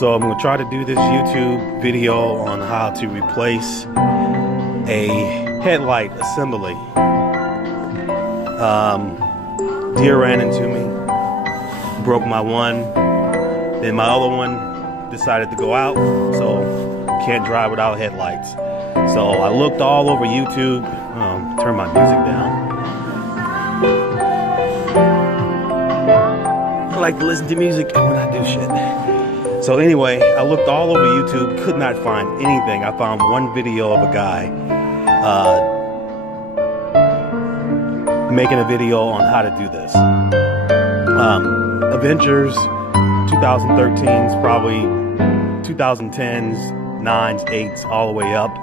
So I'm going to try to do this YouTube video on how to replace a headlight assembly. Deer ran into me, broke my one, then my other one decided to go out, so can't drive without headlights. So I looked all over YouTube. Turn my music down. I like to listen to music when I do shit. So anyway, I looked all over YouTube, could not find anything. I found one video of a guy making a video on how to do this. Avengers 2013s, probably 2010s, 9s, 8s, all the way up.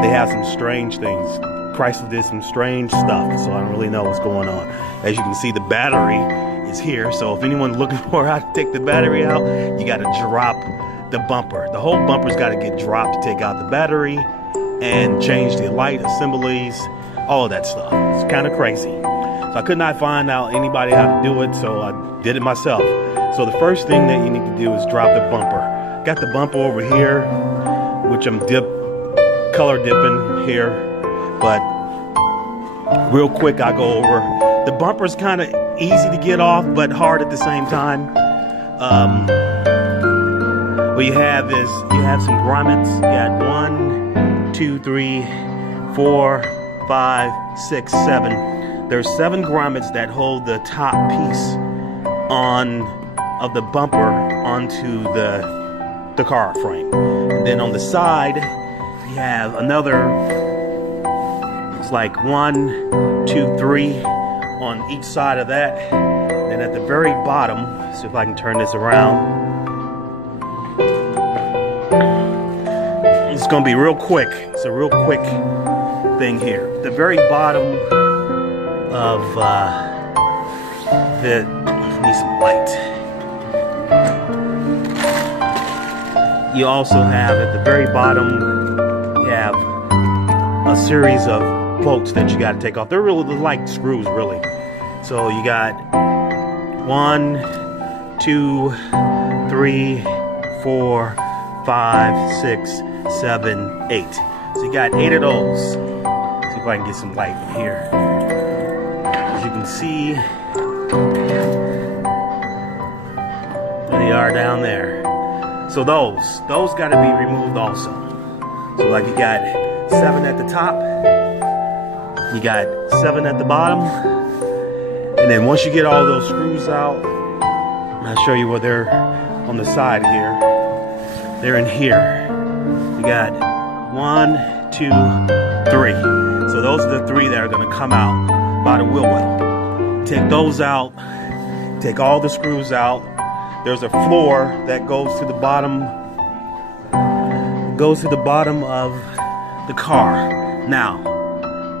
They have some strange things. Chrysler did some strange stuff, so I don't really know what's going on. As you can see, the battery is here, so if anyone's looking for how to take the battery out, you got to drop the bumper. The whole bumper's got to get dropped to take out the battery and change the light assemblies, all of that stuff. It's kind of crazy. So I could not find out anybody how to do it, so I did it myself. So the first thing that you need to do is drop the bumper. Got the bumper over here, which I'm color dipping here, but real quick I go over. The bumper's kind of easy to get off, but hard at the same time. What you have is, you have some grommets. You got 1, 2, 3, 4, 5, 6, 7. There's 7 grommets that hold the top piece of the bumper onto the car frame. And then on the side, you have another, it's like 1, 2, 3 on each side of that. And at the very bottom, see if I can turn this around. It's gonna be real quick. It's a real quick thing here. The very bottom of need some light. You also have at the very bottom, you have a series of bolts that you got to take off. They're really like screws, really. So you got 1, 2, 3, 4, 5, 6, 7, 8. So you got 8 of those. See if I can get some light in here. As you can see, there they are down there. So those got to be removed also. So like you got 7 at the top, you got 7 at the bottom, and then once you get all those screws out, I'll show you where they're on the side here. They're in here. You got 1, 2, 3. So those are the 3 that are going to come out by the wheel well. Take those out. Take all the screws out. There's a floor that goes to the bottom. Goes to the bottom of the car. Now,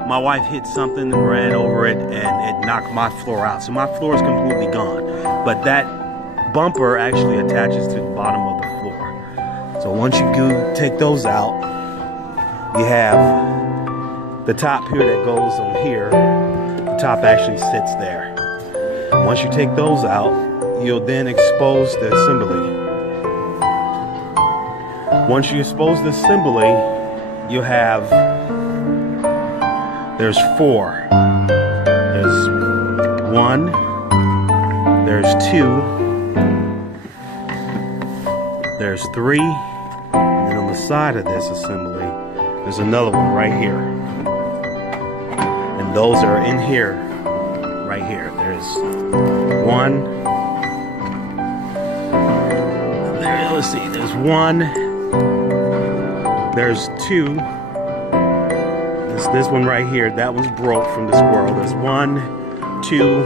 my wife hit something and ran over it, and it knocked my floor out. So my floor is completely gone. But that bumper actually attaches to the bottom of the floor. So once you do take those out, you have the top here that goes on here. The top actually sits there. Once you take those out, you'll then expose the assembly. Once you expose the assembly, you'll have, there's 4. There's 1, there's 2, there's 3, and then on the side of this assembly, there's another one right here. And those are in here, right here. There's 1, let's see, there's 1, there's 2, this one right here, that one's broke from the squirrel. There's 1, 2,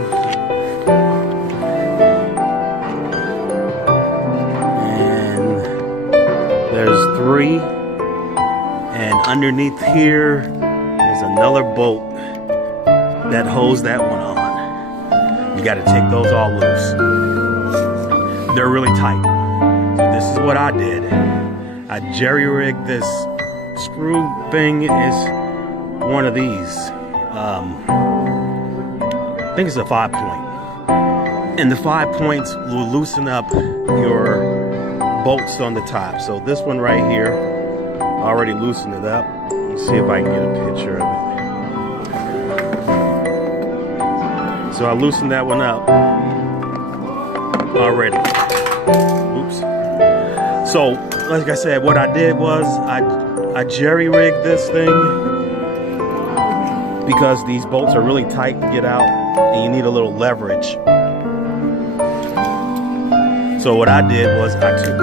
and there's 3, and underneath here, there's another bolt that holds that one on. You gotta take those all loose. They're really tight. This is what I did. I jerry-rigged this screw thing. Is one of these. I think it's a 5-point. And the 5 points will loosen up your bolts on the top. So this one right here, I already loosened it up. Let's see if I can get a picture of it. So I loosened that one up already. Oops. So, like I said, what I did was I jerry-rigged this thing because these bolts are really tight to get out and you need a little leverage. So what I did was I took,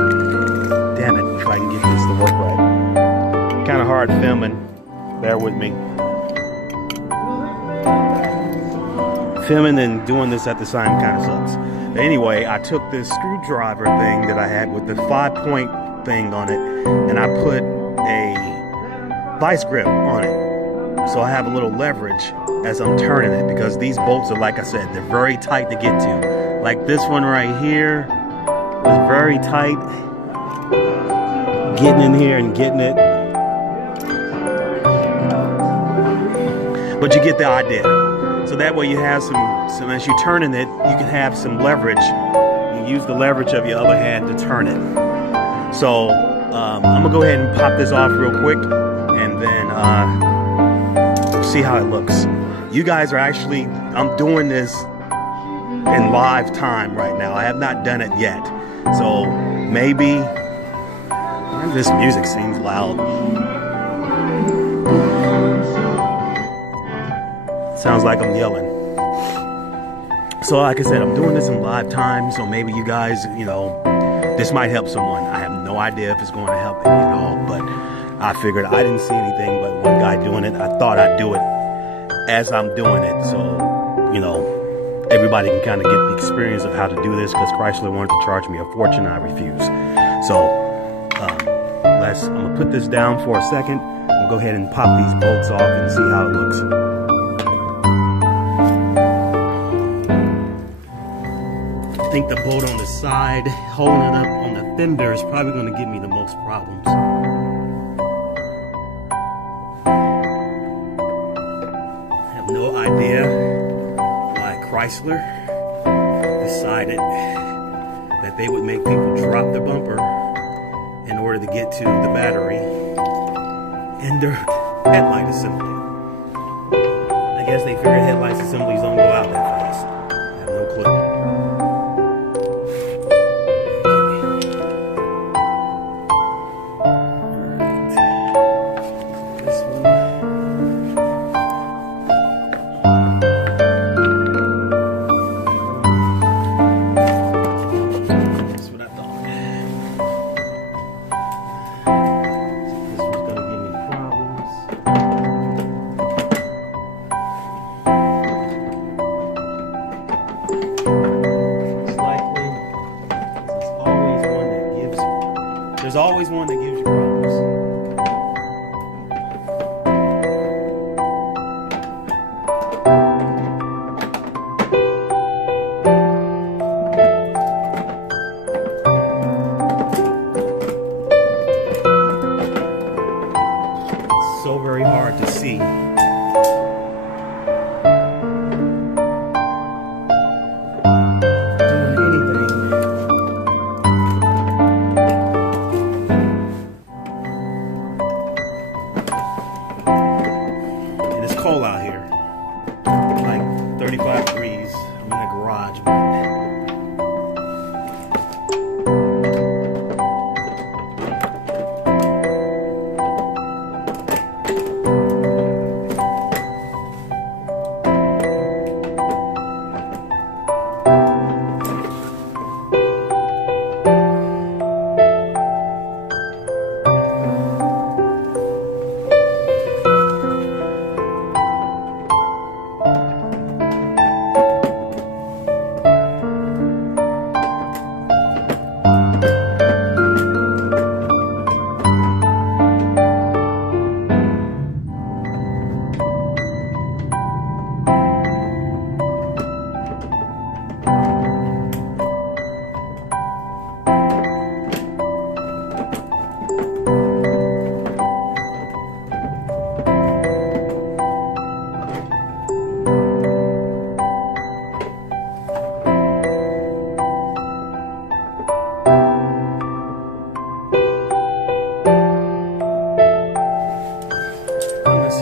damn it, if I can get this to work right. Kind of hard filming, bear with me. Filming and doing this at the same kind of sucks. But anyway, I took this screwdriver thing that I had with the 5-point thing on it, and I put a vice grip on it. So I have a little leverage as I'm turning it, because these bolts are, like I said, they're very tight to get to. Like this one right here was very tight. Getting in here and getting it. But you get the idea. So that way you have some as you're turning it, you can have some leverage. You use the leverage of your other hand to turn it. So I'm gonna go ahead and pop this off real quick, and then see how it looks. You guys are actually, I'm doing this in live time right now. I have not done it yet. So maybe, this music seems loud. Sounds like I'm yelling. So like I said, I'm doing this in live time, so maybe you guys, you know, this might help someone. I have no idea if it's going to help any at all, but I figured I didn't see anything but one guy doing it. I thought I'd do it as I'm doing it, so, you know, everybody can kind of get the experience of how to do this, because Chrysler wanted to charge me a fortune. I refused. So I'm gonna put this down for a second. I'll go ahead and pop these bolts off and see how it looks. I think the bolt on the side, holding it up on the fender, is probably going to give me the most problems. I have no idea why Chrysler decided that they would make people drop the bumper in order to get to the battery and their headlight assembly. I guess they figured headlight assemblies don't go out that fast. I have no clue. There's always one that gives you problems. It's so very hard to see.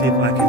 if I can